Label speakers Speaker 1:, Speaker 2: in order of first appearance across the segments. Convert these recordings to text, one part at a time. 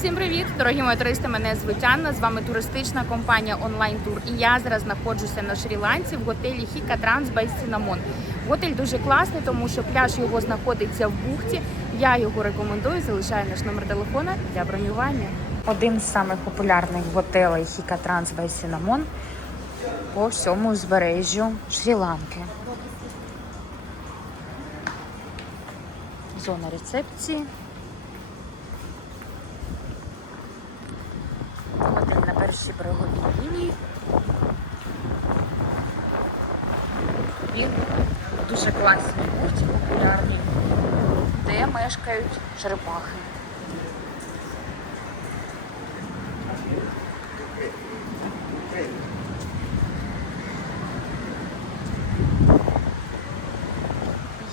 Speaker 1: Всім привіт, дорогі мої туристи. Мене звуть Анна. З вами туристична компанія Онлайн Тур. І я зараз знаходжуся на Шрі-Ланці в готелі Хіка Транс Сінамон. Готель дуже класний, тому що пляж його знаходиться в бухті. Я його рекомендую. Залишаю наш номер телефона для бронювання. Один з самих популярних готелей Хіка Транс Сінамон по всьому узбережжю Шрі-Ланки. Зона рецепції. Готель на першій береговій лінії. Він дуже класній бухті, популярній, де мешкають черепахи.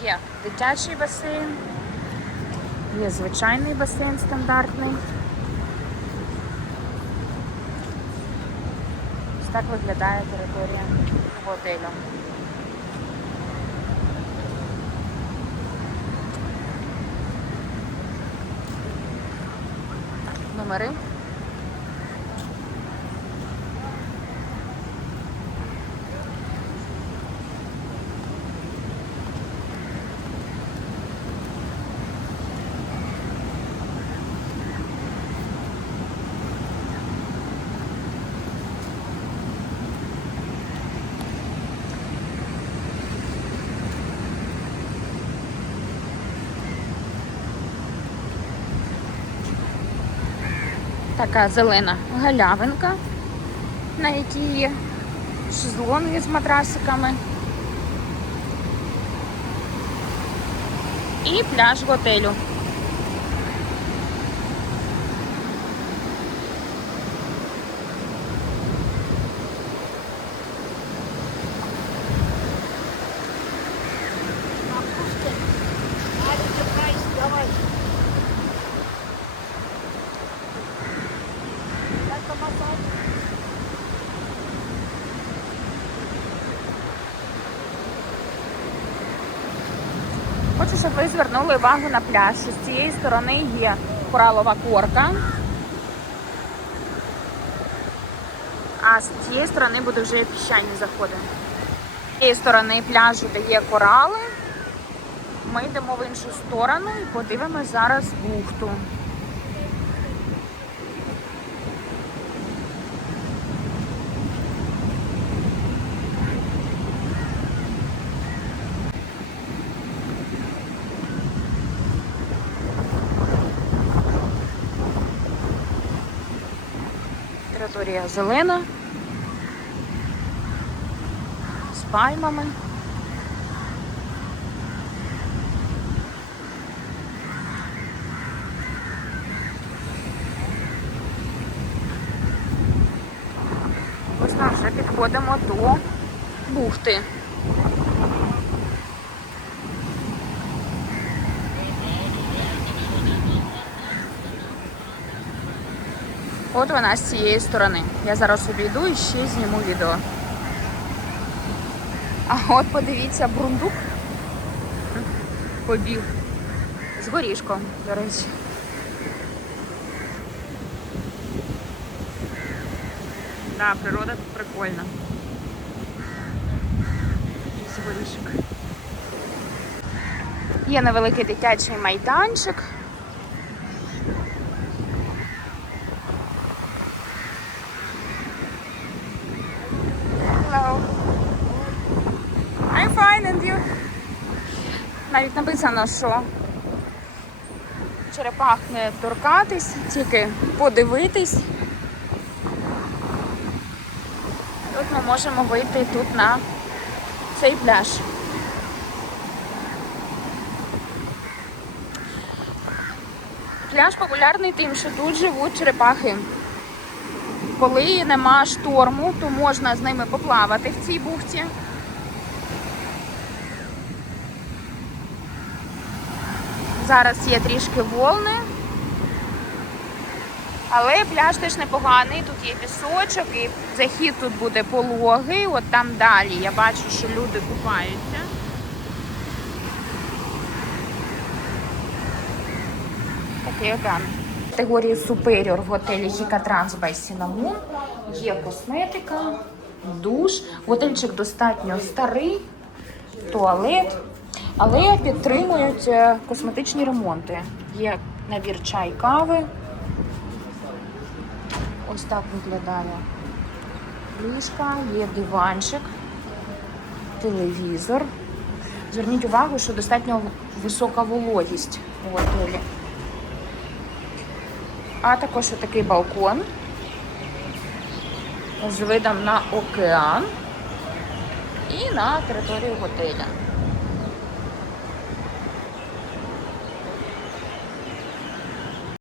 Speaker 1: Є дитячий басейн, є звичайний басейн стандартний. Так виглядає територія готелю. Номери. Така зелена галявинка, на якій є шезлонги з матрасиками. І пляж готелю. Хочу, щоб ви звернули увагу на пляж. З цієї сторони є коралова корка. А з цієї сторони буде вже піщані заходи. З цієї сторони пляжу, де є корали. Ми йдемо в іншу сторону і подивимось зараз бухту. Територія зелена. З пальмами. Ось ми вже підходимо до бухти. От вона з цієї сторони. Я зараз обійду і ще зніму відео. А от подивіться, брундук побіг з горішком, до речі. Да, природа тут прикольна. Ось горішок. Є невеликий дитячий майданчик. Навіть написано, що черепах не торкатись, тільки подивитись. Тут ми можемо вийти тут на цей пляж. Пляж популярний тим, що тут живуть черепахи. Коли нема шторму, то можна з ними поплавати в цій бухті. Зараз є трішки волни, але пляж теж непоганий, тут є пісочок і захід тут буде пологий, от там далі я бачу, що люди купаються. Такий океан. категорії Superior в готелі Trans by Cinnamon. Є косметика, душ. Готельчик достатньо старий, туалет, але підтримують е, косметичні ремонти. Є набір чай, кави. Ось так виглядає ліжка, є диванчик, телевізор. Зверніть увагу, що достатньо висока вологість у готелі. А також такий балкон з видом на океан і на територію готеля.